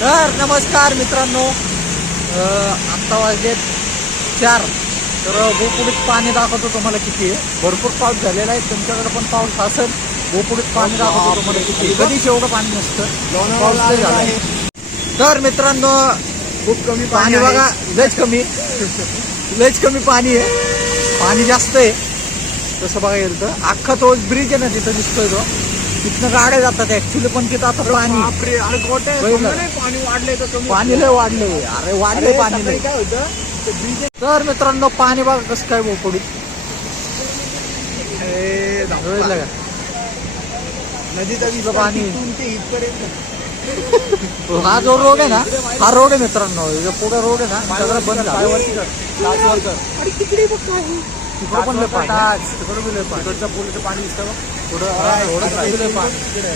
तर नमस्कार मित्रांनो. आत्ता वाजलेत चार. तर गोपुडीत पाणी दाखवतो तुम्हाला किती आहे. भरपूर पाऊस झालेला आहे. तुमच्याकडे पण पाऊस असेल गोपुडीत पाणी दाखवतो तुम्हाला किती. कधीच एवढं पाणी नसतं. पाऊस झाला. आहे. तर मित्रांनो खूप कमी पाणी बघा लयच कमी. लयच कमी पाणी आहे. पाणी जास्त आहे. तसं बघा गेलं तर अख्खा तो ब्रिज आहे ना तिथं दिसतोय तो. तिथनं गाड्या जातात ऍक्च्युली पण तिथं आता पाणी. बापरे अरे गोटे बघितलं? समजा नाही, पाणी वाढलंय तर कमी पाणी लय वाढले अरे वाढले अरे, पाणी लय. सकाळी काय होतं? ते तर मित्रांनो पाणी बघा कसं काय का? नदीचा पाणी. तिथून ते इथपर्यंत. हा जो रोड आहे ना हा रोड आहे मित्रांनो. जो पुढे रोड आहे ना सगळं बंद झालं. अरे तिकडे बघ काय आहे. तिकडं पण लय पाणी. तिकडं बी लय पाणी तिकडच्या पुलाचं पाणी दिसतं तिकडं बी लय. पाणी तिकडे.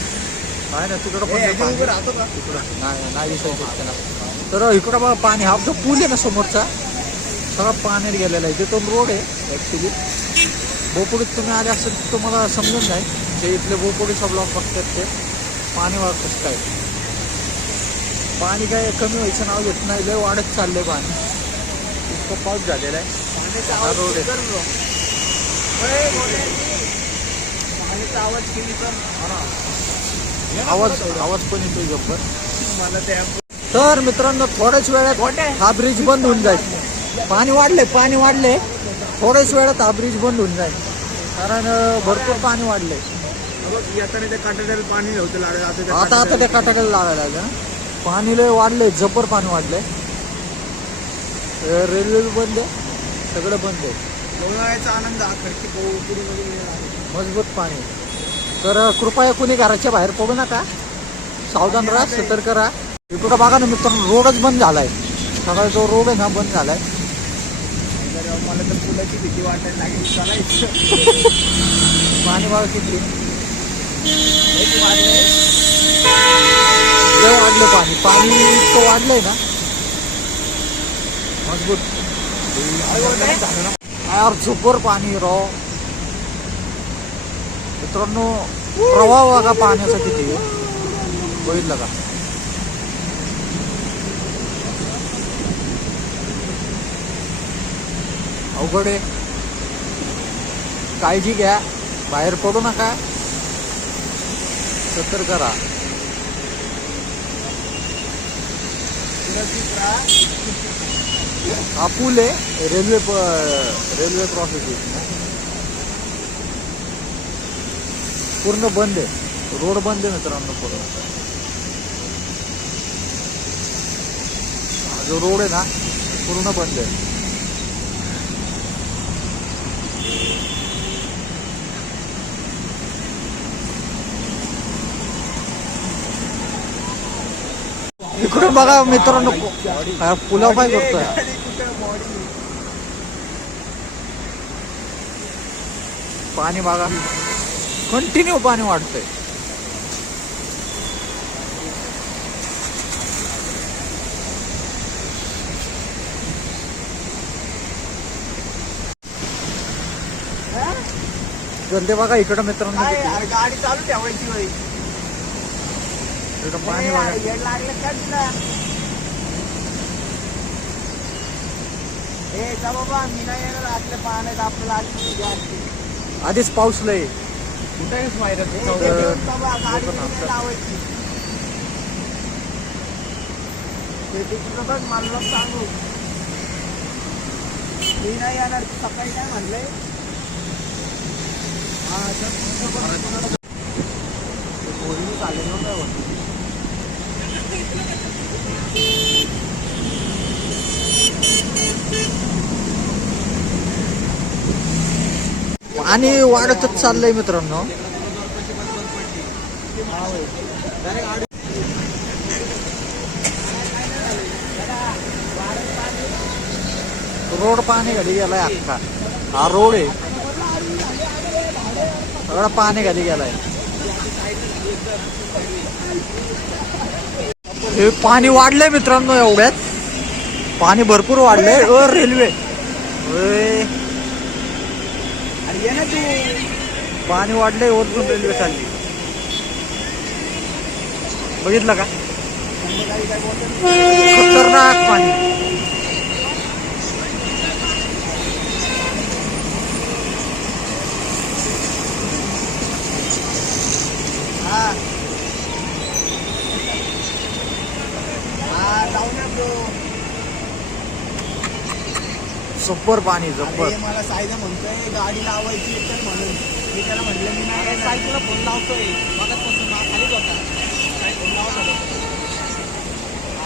आहे ना तिकडं पण पाणी राहतो का? नाही नाही. तर इकडं बघा पाणी हा जो पूल आहे ना समोरचा. सगळा पाण्यात गेलेला आहे. तिथून रोड आहे ऍक्च्युली बोपुडीत तुम्ही आले असेल तर तुम्हाला समजून जाईल. जे इथले बोपुडीचा ब्लॉक बघतात ते. पाणी वाढत कसं काय. पाणी काय कमी व्हायचं नाव घेत नाही. लय वाढत चाललंय पाणी. इतकं पाऊस झालेला आहे. आवाज रोड आहे. आवाज पण येतोय गप्पर मला ते तर मित्रांनो थोड्याच वेळात हा ब्रिज बंद होऊन जाईल. पाणी वाढले पाणी वाढले थोड्याच वेळात हा ब्रिज बंद होऊन जाईल. कारण भरपूर पाणी वाढले आता आता आता त्या काटाकडे लागायला लागलं. पाणी लय वाढले जबर पाणी वाढले रेल्वे बंद आहे. सगळं बंद आहे. लोणावळ्याचा आनंद हा खडकी पुढे मजबूत पाणी. तर कृपया कुणी घराच्या बाहेर पडू नका. सावधान राहा सतर्क राहा. इकडं बघा ना मित्रांनो रोडच बंद झालाय. सगळा जो रोड आहे ना बंद झालाय. मला तर पुलाची भीती वाटायला लागली चालायचं पाणी बघा किती? वाढलं पाणी. पाणी इतकं वाढलंय ना. मजबूत. यार सुपर पाणी राव. मित्रांनो प्रवाह बघा पाण्याचा किती होईल बघितलं का? अवघड आहे. काळजी घ्या. बाहेर पडू नका. सतर्क करा सुरक्षित राहा. हा पूल आहे रेल्वे प- रेल्वे क्रॉसिंग पूर्ण बंद आहे. रोड बंद आहे मित्रांनो पूर्ण. हा जो रोड आहे ना पूर्ण बंद आहे. इकडून बघा मित्रांनो हा पुलाव काय करतोय? पाणी बघा. कंटिन्यू पाणी वाढतंय. गंदे बघा इकडं मित्रांनो. गाडी चालू ठेवायची पाणी अरे येड लागलं का तुला ए जा बाबा मी नाही येणार पाण्यात आपल्याला आधी जास्त. आधीच पाऊस लय. कुठे बाहेर तर- बाबा गाडी लोकं नाही थांबतात. लावायची. ते तिकडं बघ मला सांगू. मी नाही येणार तू सकाळी काय म्हणलंय हा तर पण काय होतं. आणि वाढतच चाललंय मित्रांनो. रोड पाणी घाली गेलाय अख्खा. हा रोड आहे. सगळा पाणी घाली गेलाय. हे पाणी वाढलंय मित्रांनो एवढ्यात. पाणी भरपूर वाढलंय. रेल्वे. ये ना तू पाणी वाढलंय वरतून रेल्वे चालली. बघितलं का? खतरनाक पाणी. जब्बर पाणी जब्बर. मला सायदा म्हणतोय गाडी लावायची तर म्हणून. मी त्याला म्हटलं मी नाही. सायकलला फोन लावतोय. मगाचपासून नाव खालीच होता फोन लावत होता.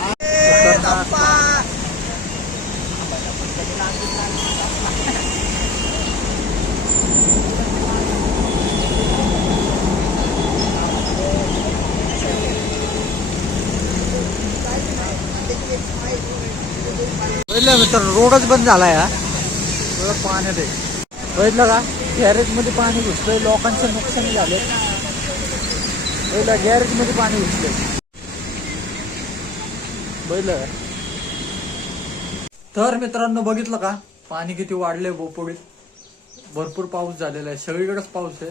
अरे, खतरनाक. दप्पा. बघितलं मित्र रोडच बंद झाला या. सगळं पाण्यात आहे. बघितलं का? गॅरेजमध्ये पाणी घुसलंय लोकांचे नुकसान झाले बघितलं गॅरेजमध्ये पाणी घुसलंय बघितलं? तर मित्रांनो बघितलं का? पाणी किती वाढलंय बोपोडीत भरपूर पाऊस झालेला आहे. सगळीकडेच पाऊस आहे.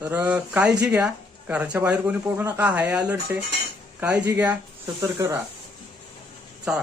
तर काळजी घ्या. घराच्या बाहेर कोणी पडू नका. हाय अलर्ट आहे. काळजी घ्या. सतर्क राहा. चला.